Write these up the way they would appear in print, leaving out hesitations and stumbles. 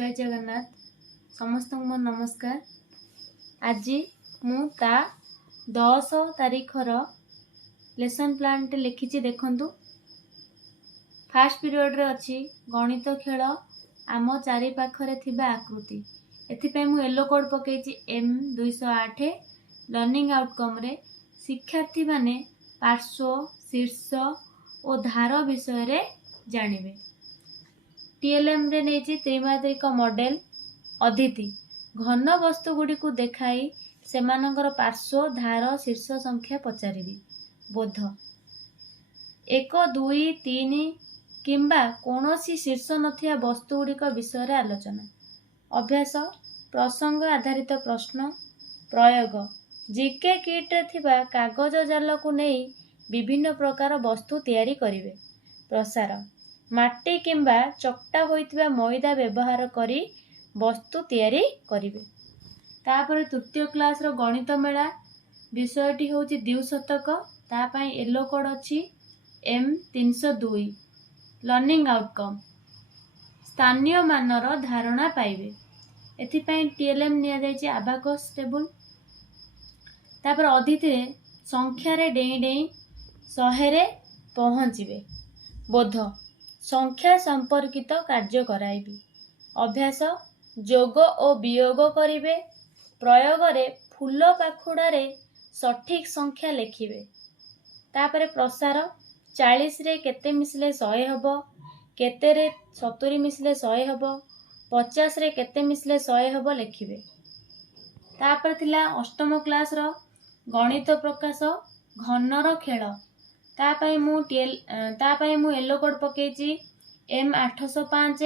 जय जगन्नाथ समस्त मोर नमस्कार। आज मु ता 10 तारीखर लेसन प्लान टे लिखी देखंतु। फास्ट पीरियड रे अछि गणित खेल आम चारि पाखरे थिबा आकृति। एथिपे मु येलो कोड पकेछि M 208 लर्निंग आउटकम रे शिक्षार्थी माने पार्श्व शीर्ष और धार विषय रे जानिबे। TLM रे नेछि त्रिमात्रिक मॉडल अदिति घन वस्तु गुडी को देखाई सेमानकर पार्श्व धार शीर्ष संख्या पचारिबी। बोध 1 2 3 किंबा कोनोसी शीर्ष नथिया वस्तु गुडिक विषय रे आलोचना। अभ्यास प्रसंग आधारित प्रश्न प्रयोग जीके किट रे थिबा कागज जाल को नेई विभिन्न प्रकार वस्तु तैयारी करिवे। प्रसार माटी किंबा चकटा होइतिबा मैदा व्यवहार करी वस्तु तैयारी करिवे। तापर तृतीय क्लास रो गणित मेला विषयटी होची द्विशतक ता पई येलो कोड अछि M 302 लर्निंग आउटकम स्थानीय मानर धारणा पाइबे। एथि पई TLM निया जायछि अबाकस टेबल। तापर अदिति रे संख्या रे डेई डेई 100 रे पहुंचीबे। बोध संख्या संपर्कित कार्य कराइबी। अभ्यास जोग और वियोग करिवे। प्रयोग रे फूल पाखुड़ा रे सठिक संख्या लिखिबे। तापरे प्रसार 40 रे केते मिसले 100 हबो, केते रे 70 मिसले 100 हबो, 50 रे केते मिसले 100 हबो लिखिबे। तापर थिला अष्टम क्लास रो गणित प्रकाश घनर खेल ता पई मु येलो कोड पकेछि M 805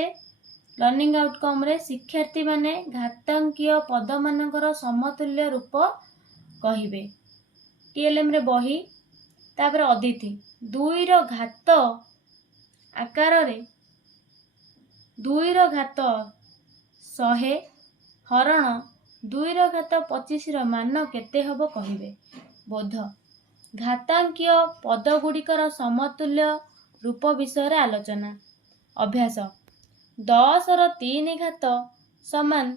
लर्निंग आउटकम रे शिक्षार्थी माने घातांकीय पद मानकर समतुल्य रूप कहिबे। TLM रे बही तापर अदिति 2 रो घात आकार रे 2 रो घात 100 हरण 2 रो घात 25 रो मान केते हबो कहिबे। बोध घातांकीय पद गुडिकर समतुल्य रूप विषय रे आलोचना। अभ्यास 10 रो 3 घात समान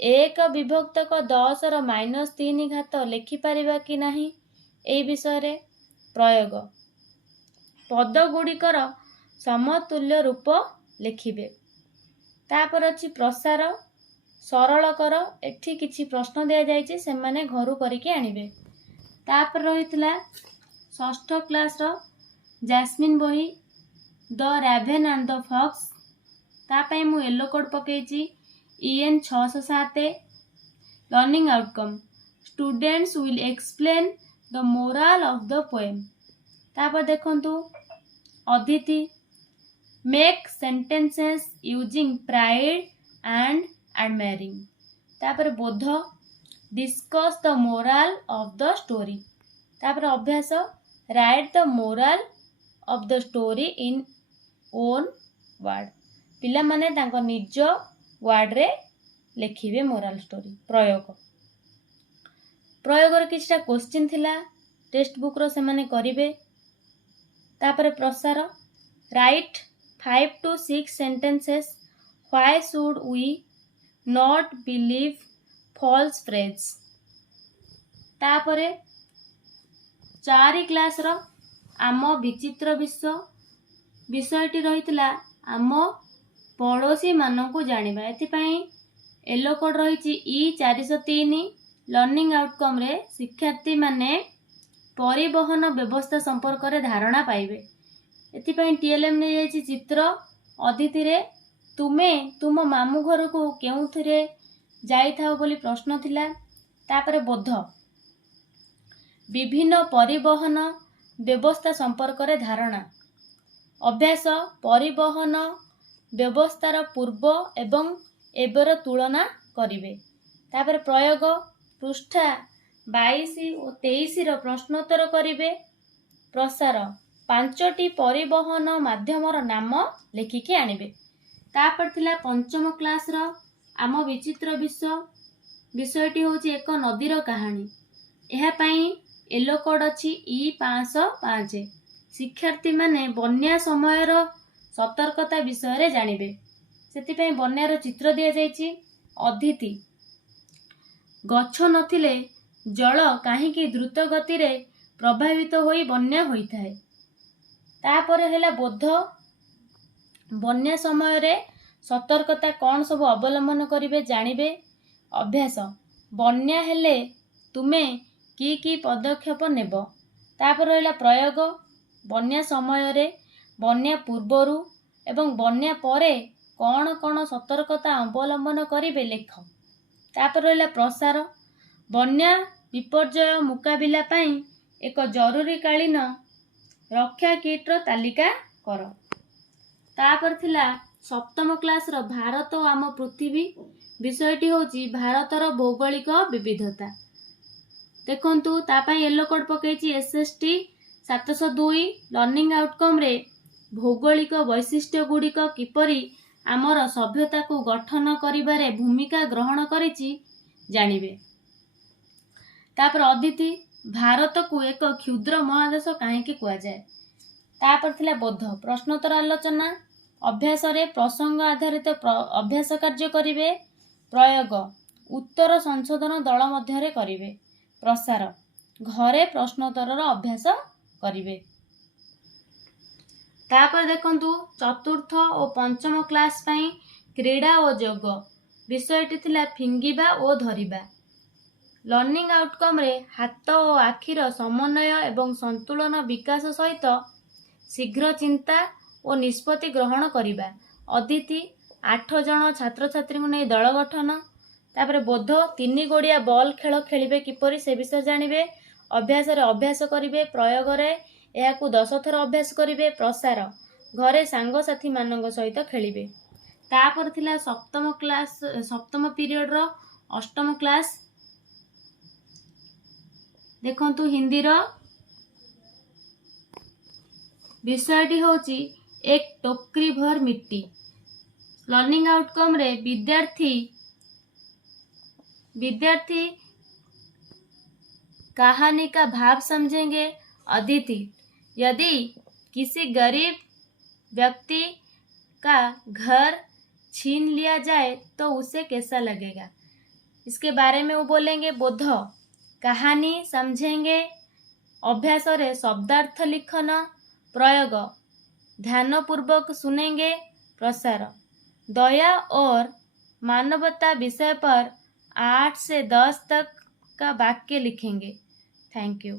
1 विभक्तक 10 रो -3 घात लिखि परिबा कि नाही एई विषय रे प्रयोग पद गुडिकर समतुल्य रूप लिखिबे। तापर अछि प्रसार सरल कर एठी किछि प्रश्न दिया जायछि से माने घरु करिके आनिबे। तापर रहितला षष्ठ क्लास रो जैस्मिन बही the raven and the fox ता पई मु येलो कोड पकेछि EN 607 learning outcome students will explain the moral of the poem. तापर देखंतु अदिति make sentences using pride and admiring. तापर बोध discuss the moral of the story. तापर अभ्यास write the moral of the story in own word. पिला माने तांको निज वर्ड रे लिखिबे मोरल स्टोरी। प्रयोग रे किछटा क्वेश्चन थिला टेक्स्ट बुक रो से माने करिवे। तापर प्रसार right 5 to 6 sentences why should we not believe false phrase। तापरे 4 क्लास रो आम विचित्र विषयटी रहितला आम पड़ोसी मानन को जानिबा। एथि पई येलो कोड रहिछि E 403 लर्निंग आउटकम रे शिक्षार्थी माने परिवहन व्यवस्था संपर्क रे धारणा पाइबे। एथि पई TLM ने जायछि चित्र अदिति रे तुमे तुम मामू घर को केउथरे जाई थाओ बोली प्रश्न थिला। तापरे बोध विभिन्न परिवहन व्यवस्था संपर्क रे धारणा। अभ्यास परिवहन व्यवस्थार पूर्व एवं एबर तुलना करिवे। तापर प्रयोग पृष्ठा 22 और 23 रो प्रश्नोत्तर करिवे। प्रसार 5टी परिवहन माध्यमर नाम लिखिके आनिबे। तापर थिला पंचम क्लास रो आम विचित्र विषयटी होची एक नदीर कहानी। एहा पई येलो कोड अछि E 505 शिक्षार्थी माने बन्या समयर सतर्कता विषय रे जानिबे। ସେଥିପାଇଁ ବନ୍ୟାର ଚିତ୍ର ଦିଆଯାଇଛି। ଅଦିତି, ଗଛ ନଥିଲେ ଜଳ କାହିଁକି ଦ୍ରୁତ ଗତିରେ ପ୍ରଭାବିତ ହୋଇ ବନ୍ୟା ହୋଇଥାଏ। ତାପରେ ହେଲା ବୋଧ, ବନ୍ୟା ସମୟରେ ସତର୍କତା କ'ଣ ସବୁ ଅବଲମ୍ବନ କରିବେ ଜାଣିବେ। ଅଭ୍ୟାସ, ବନ୍ୟା ହେଲେ ତୁମେ କି ପଦକ୍ଷେପ ନେବ। ତାପରେ ରହିଲା ପ୍ରୟୋଗ, ବନ୍ୟା ସମୟରେ, ବନ୍ୟା ପୂର୍ବରୁ ଏବଂ ବନ୍ୟା ପରେ କ'ଣ କ'ଣ ସତର୍କତା ଅବଲମ୍ବନ କରିବେ ଲେଖ। ତାପରେ ରହିଲା ପ୍ରସାର, ବନ୍ୟା ବିପର୍ଯ୍ୟୟ ମୁକାବିଲା ପାଇଁ ଏକ ଜରୁରୀକାଳୀନ ରକ୍ଷା କିଟ୍ର ତାଲିକା କର। ତାପରେ ଥିଲା ସପ୍ତମ କ୍ଲାସର ଭାରତ ଓ ଆମ ପୃଥିବୀ, ବିଷୟଟି ହେଉଛି ଭାରତର ଭୌଗୋଳିକ ବିବିଧତା। ଦେଖନ୍ତୁ ତା ପାଇଁ ୟେଲୋ କୋଡ୍ ପକେଇଛି SST 702। ଲର୍ଣ୍ଣିଂ ଆଉଟକମ୍ରେ ଭୌଗୋଳିକ ବୈଶିଷ୍ଟ୍ୟ ଗୁଡ଼ିକ କିପରି ଆମର ସଭ୍ୟତାକୁ ଗଠନ କରିବାରେ ଭୂମିକା ଗ୍ରହଣ କରିଛି ଜାଣିବେ। ତାପରେ ଅଦିତି, ଭାରତକୁ ଏକ କ୍ଷୁଦ୍ର ମହାଦେଶ କାହିଁକି କୁହାଯାଏ। ତାପରେ ଥିଲା ବୋଧ, ପ୍ରଶ୍ନୋତ୍ତର ଆଲୋଚନା। ଅଭ୍ୟାସରେ ପ୍ରସଙ୍ଗ ଆଧାରିତ ଅଭ୍ୟାସ କାର୍ଯ୍ୟ କରିବେ। ପ୍ରୟୋଗ, ଉତ୍ତର ସଂଶୋଧନ ଦଳ ମଧ୍ୟରେ କରିବେ। ପ୍ରସାର, ଘରେ ପ୍ରଶ୍ନୋତ୍ତରର ଅଭ୍ୟାସ କରିବେ। ତାପରେ ଦେଖନ୍ତୁ ଚତୁର୍ଥ ଓ ପଞ୍ଚମ କ୍ଲାସ ପାଇଁ କ୍ରୀଡ଼ା ଓ ଯୋଗ, ବିଷୟଟି ଥିଲା ଫିଙ୍ଗିବା ଓ ଧରିବା। ଲର୍ଣ୍ଣିଂ ଆଉଟକମ୍ରେ ହାତ ଓ ଆଖିର ସମନ୍ୱୟ ଏବଂ ସନ୍ତୁଳନ ବିକାଶ ସହିତ ଶୀଘ୍ର ଚିନ୍ତା ଓ ନିଷ୍ପତ୍ତି ଗ୍ରହଣ କରିବା। ଅଦିତି, 8 ଜଣ ଛାତ୍ରଛାତ୍ରୀଙ୍କୁ ନେଇ ଦଳ ଗଠନ। ତାପରେ ବୋଧ, 3 ଗୋଡ଼ିଆ ବଲ୍ ଖେଳ ଖେଳିବେ କିପରି ସେ ବିଷୟ ଜାଣିବେ। ଅଭ୍ୟାସରେ ଅଭ୍ୟାସ କରିବେ। ପ୍ରୟୋଗରେ ଏହାକୁ 10 ଥର ଅଭ୍ୟାସ କରିବେ। ପ୍ରସାର, ଘରେ ସାଙ୍ଗସାଥୀମାନଙ୍କ ସହିତ ଖେଳିବେ। ତାପରେ ଥିଲା ସପ୍ତମ ପିରିୟଡ଼ର ଅଷ୍ଟମ କ୍ଲାସ। ଦେଖନ୍ତୁ ହିନ୍ଦୀର ବିଷୟଟି ହେଉଛି ଏକ ଟୋକरी भर मिट्टी। लर्निंग आउटकम रे विद्यार्थी कहानी का भाव समझेंगे। अदिति, यदि किसी गरीब व्यक्ति का घर छीन लिया जाए तो उसे कैसा लगेगा, इसके बारे में वो बोलेंगे। बोध, कहानी समझेंगे। अभ्यास रे शब्दार्थ लिखन। प्रयोग, ध्यानपूर्वक सुनेंगे। प्रसार, दया और मानवता विषय पर 8 से 10 तक का वाक्य लिखेंगे। Thank you.